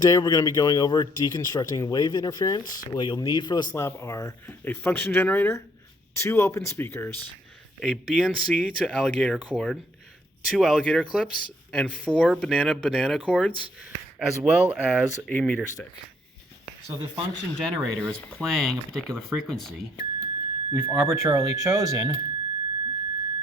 Today we're going to be going over deconstructing wave interference. What you'll need for this lab are a function generator, 2 open speakers, a BNC to alligator cord, 2 alligator clips, and 4 banana cords, as well as a meter stick. So the function generator is playing a particular frequency. We've arbitrarily chosen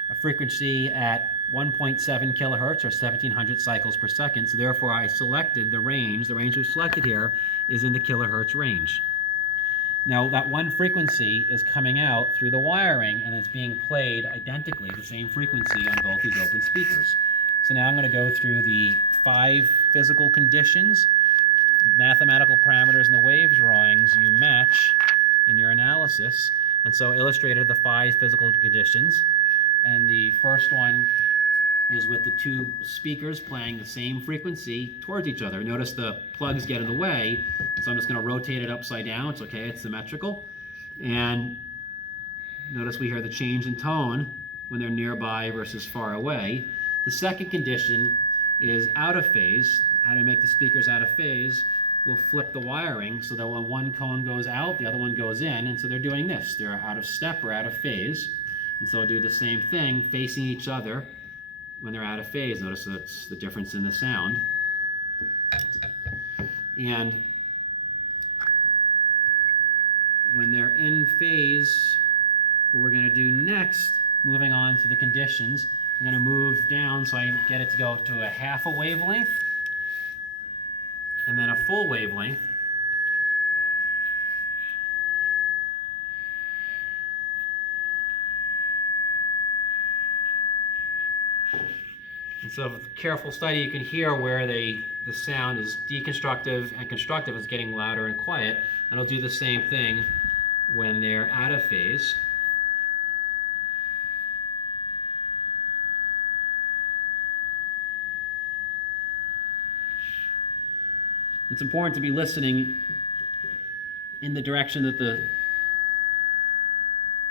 a frequency at 1.7 kilohertz or 1700 cycles per second. So therefore I selected the range we've selected here is in the kilohertz range. Now that one frequency is coming out through the wiring and it's being played identically, the same frequency on both these open speakers. So now I'm going to go through the 5 physical conditions, mathematical parameters in the wave drawings you match in your analysis. And so illustrated the 5 physical conditions. And the first one is with the 2 speakers playing the same frequency towards each other. Notice the plugs get in the way, so I'm just going to rotate it upside down. It's okay, it's symmetrical. And notice we hear the change in tone when they're nearby versus far away. The second condition is out of phase. How to make the speakers out of phase? We'll flip the wiring so that when one cone goes out, the other one goes in, and so they're doing this. They're out of step or out of phase. And so I'll do the same thing facing each other when they're out of phase. Notice that's the difference in the sound. And when they're in phase, what we're going to do next, moving on to the conditions, I'm going to move down so I get it to go to a half a wavelength and then a full wavelength. And so with careful study, you can hear where the sound is deconstructive and constructive is getting louder and quiet. And I'll do the same thing when they're out of phase. It's important to be listening in the direction that the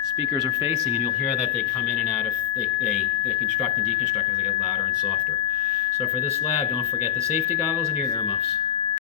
speakers are facing, and you'll hear that they come in and out of, they construct and deconstruct as they get louder and softer. So for this lab, don't forget the safety goggles and your earmuffs.